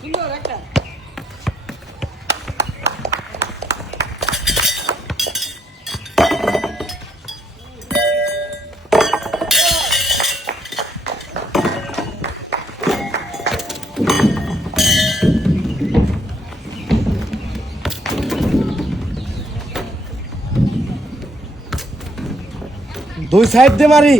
সুন্দর একটা দুই সাইড দিয়ে মারি।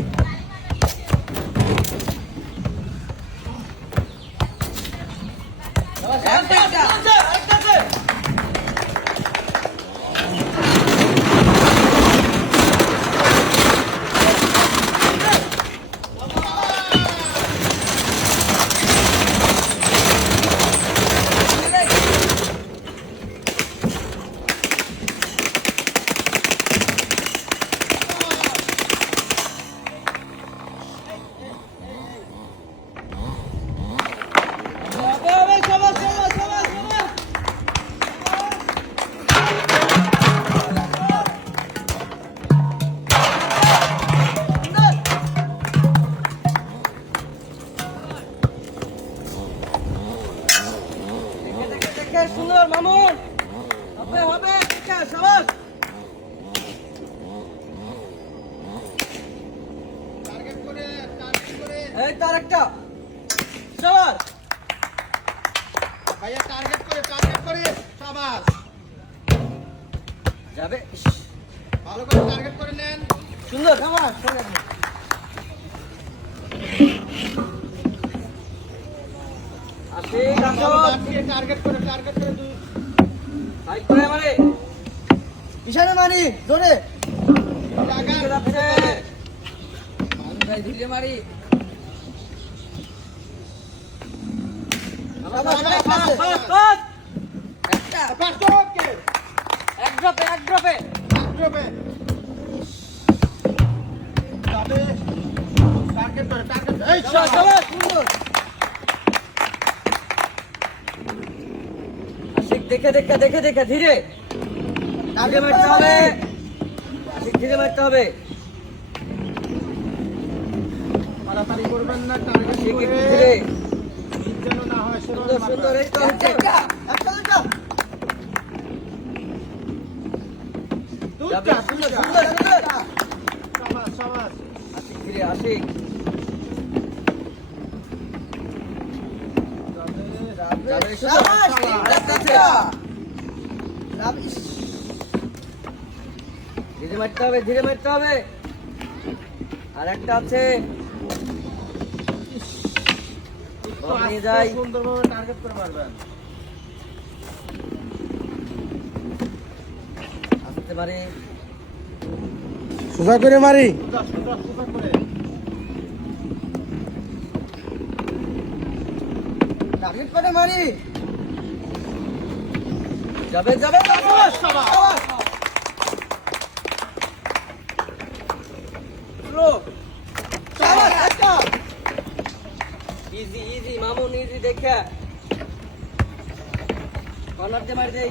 সুন্দর মামুন হবে হবে সবাস এই তার একটা সবাস ভাইয়া টার্গেট করে শাবাশ যাবে ভালো করে টার্গেট করে নেন সুন্দর সবাস আসে টার্গেট করে দুই সাইড করে মারে পিছনে মারি ধরে। যাচ্ছে ভাই ধীরে মারি এক ড্রপে দেখে ধীরে মারতে হবে ধীরে মারতে হবে তাড়াতাড়ি করবেন না টার্গেট করে ধীরে যেন না হয় সুন্দর সুন্দর এই তো হচ্ছে যাবে সুন্দর সুন্দর সুন্দর শাবাশ আশিক ধীরে আশিক যাবে ধীরে মারতে হবে আর একটা আছে নিয়ে যাই সুন্দরভাবে টার্গেট করে মারবেন আসতে পারে সোজা করে মারি। সুন্দর করে টার্গেট করে মারি যাবে ইজি ইজি মামুন ইজি দেখে কর্নার দিয়ে মারি দেই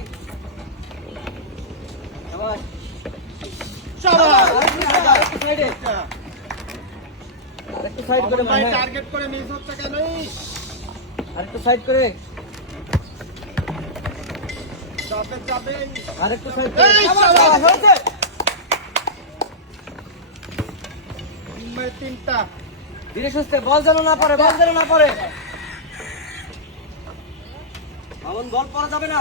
আরেকটু সাইড করে ভাই টার্গেট করে মিস হচ্ছে কেন আরেকটু সাইড করে যাবেন আরেকটু সাইড করে তিনটা ধীরে সুস্থে বল যেন না পড়ে মামুন বল পড়া যাবে না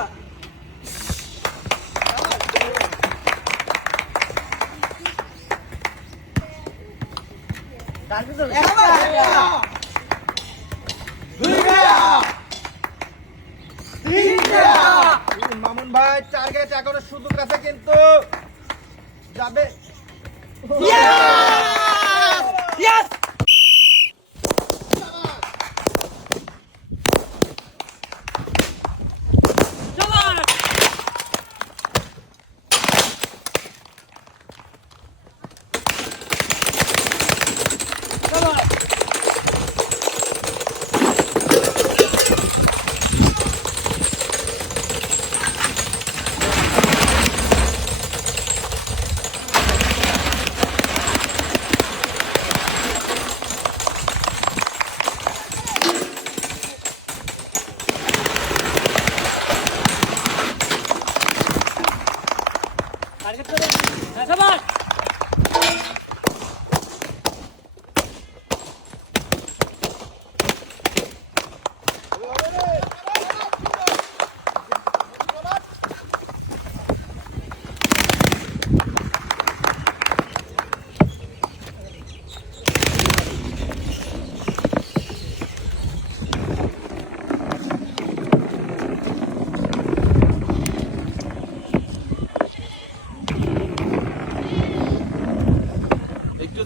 মামুন ভাই টার্গেট এখনো সুযোগ আছে কিন্তু যাবে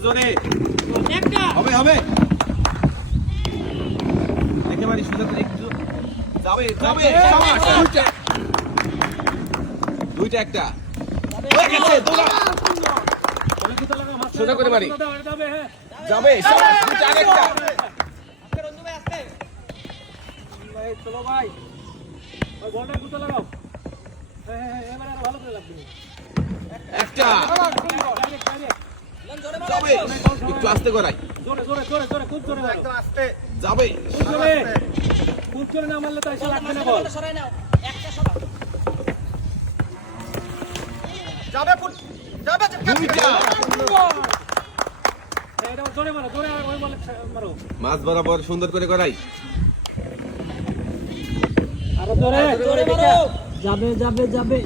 জোরে হবে হবে একেবারে সুন্দর করে একটু যাবে যাবে দুইটা দুইটা একটা হয়ে গেছে দৌড়া সোজা করে মারি যাবে সাবাস দুইটা আরেকটা চলো ভাই ওই বলটা কুতো লাগাও হ্যাঁ এবারে আরো ভালো করে লাগবে একটা যাবে একটু আস্তে করাই জোরে জোরে জোরে জোরে খুব জোরে একদম আস্তে যাবে খুব জোরে না মারলে তো এসে লাগবে না বল যাবে যাবে দুইটা এটা জোরে মারো জোরে ওই বলে মারো মাছ বরাবর সুন্দর করে করাই আরো জোরে জোরে মারো যাবে যাবে যাবে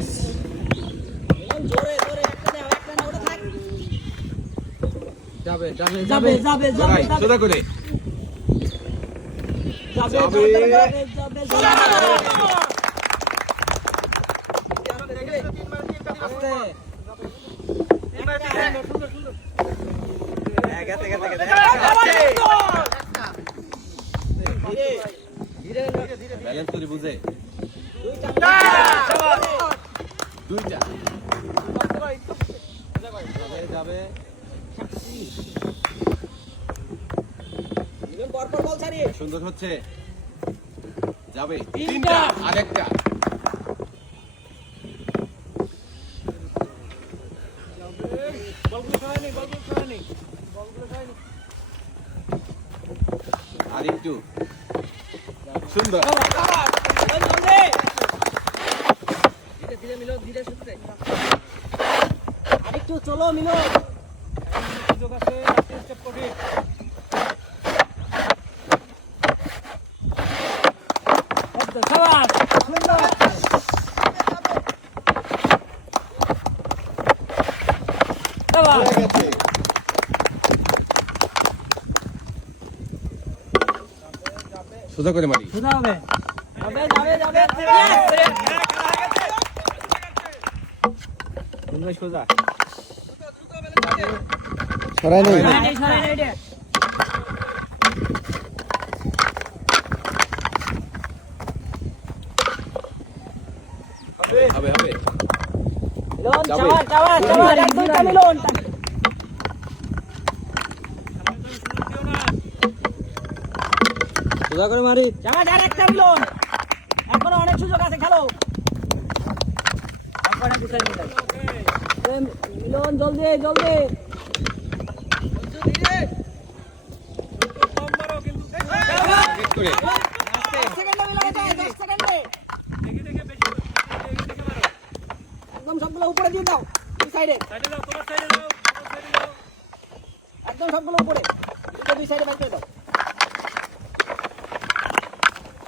যাবে যাবে যাবে যাবে করাই সোজা করে যাবে যাবে। যাবে যাবে ব্যালেন্স করে বুঝে দুইটা যাবে সুন্দর হচ্ছে যাবে তিনটা আরেকটা বলগুলো খায়নি বলগুলো খায়নি বলগুলো খায়নি আর একটু সুন্দর আরেকটু চলো মিলো সুযোগ আছে স্টেপ করবে সাবাস সুন্দর সাবাস সোজা করে মারি সোজা হবে যাবে যাবে যাবে সোজা সরাই নেই সরাই নেই রে হবে হবে মিলন যাবে। চাওয়া চাওয়া চাওয়া এক দুইটা মিলন সোজা করে মারি চাওয়া আরেকটা মিলন এখনো অনেক সুযোগ আছে খেলো মিলন জলদি জলদি ঠিক করে একদম সবগুলো উপরে দিয়ে দাও দুই সাইডে একদম সবগুলো উপরে দুই সাইডে বাইর করে দাও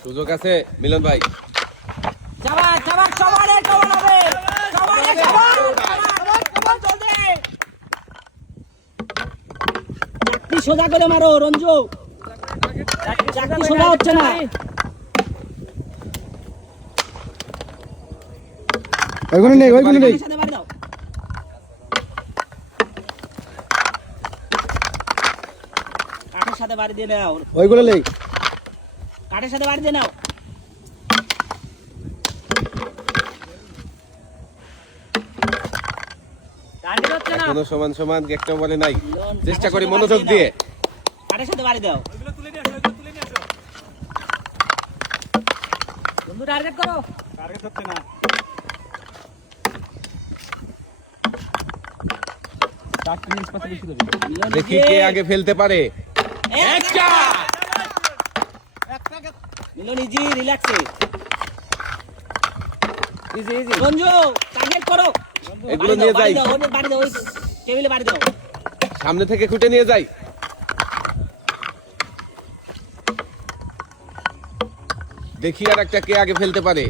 সুযোগ আছে মিলন ভাই যাবা যাবা সবারে কভার হবে সবারে কভার কভার জলদি চাকরি সোজা করে মারো রঞ্জু চাকরি সোজা হচ্ছে না ওইগুলো নেই ওইগুলো নেই সাথে মারি দাও কাঠের সাথে বাড়ি দিয়ে নাও ওইগুলো নেই কাঠের সাথে বাড়ি দিয়ে নাও এখনো সমান সমান একটা বলে নাই চেষ্টা করি মনোযোগ দিয়ে কাঠের সাথে বাড়ি দাও বন্ধু টার্গেট করো টার্গেট হচ্ছে না দেখি কে আগে ফেলতে পারে একটা মিলন ইজি রিল্যাক্সে ইজি ইজি রঞ্জু টার্গেট করো এগুলো নিয়ে যাই বাড়ি দাও ওই টেবিলে বাড়ি দাও সামনে থেকে খুঁটে নিয়ে যাই দেখি আর একটা কে আগে ফেলতে পারে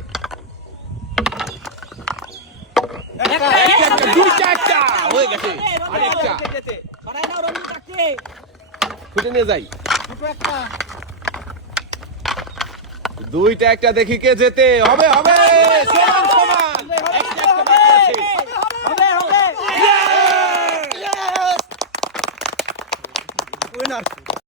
দুইটা একটা হয়ে গেছে আরেকটা সরাই নাও রঞ্জু চাকরি খুঁটে নিয়ে যাই দুইটা একটা দেখি কে যেতে হবে হবে সমান সমান একটা একটা বাকি আছে হবে হবে উইনার